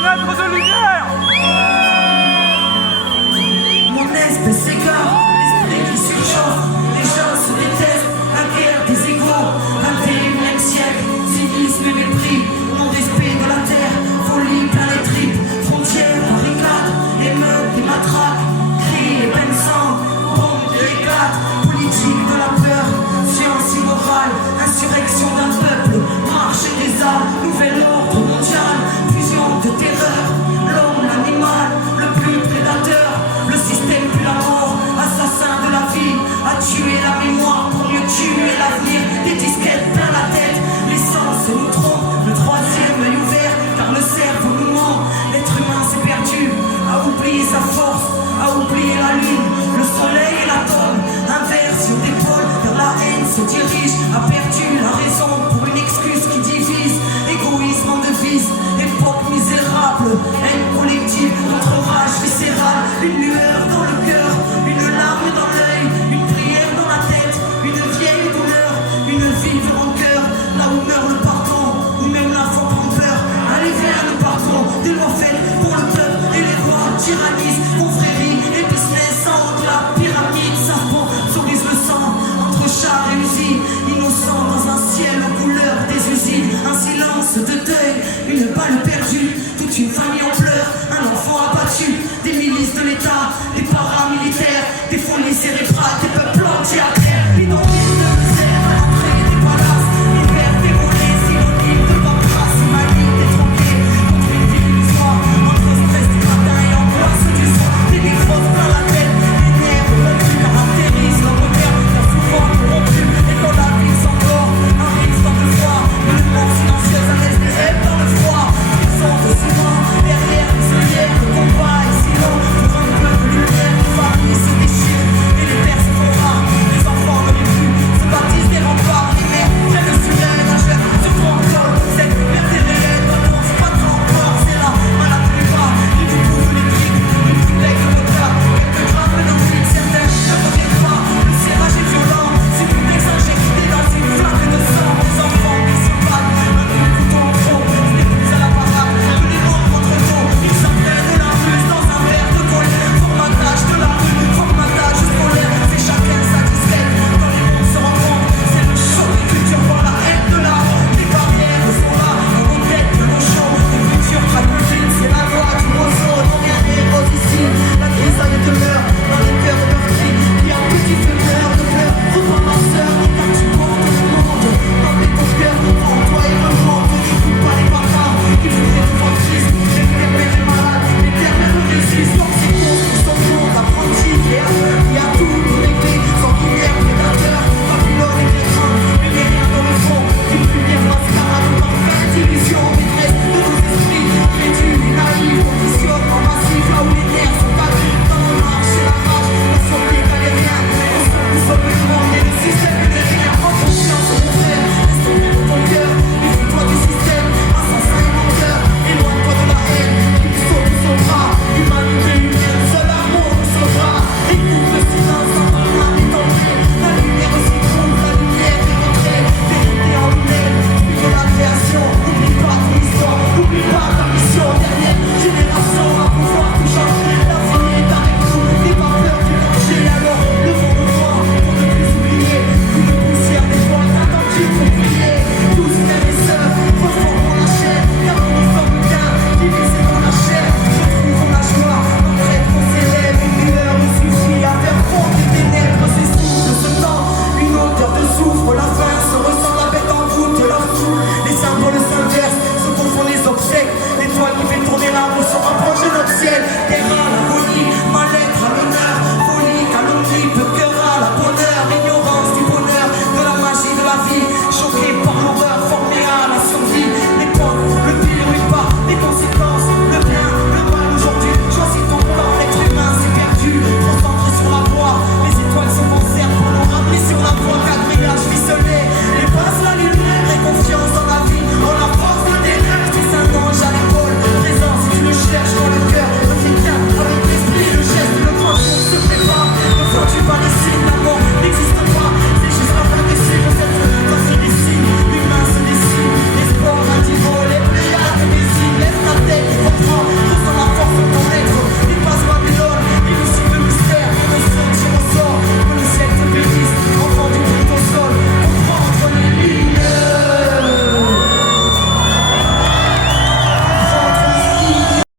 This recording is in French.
un être de lumière. Mon espèce s'égare, l'esprit qui surchauffe, les gens se détestent, la guerre des égaux, 21e siècle, cynisme et mépris, non-respect de la terre, folie plein les tripes, frontières, barricades, émeutes et matraques, cris et peine sang, bombes qui éclatent, politique de la peur, science immorale, insurrection d'un peuple, marché des âmes, nouvelle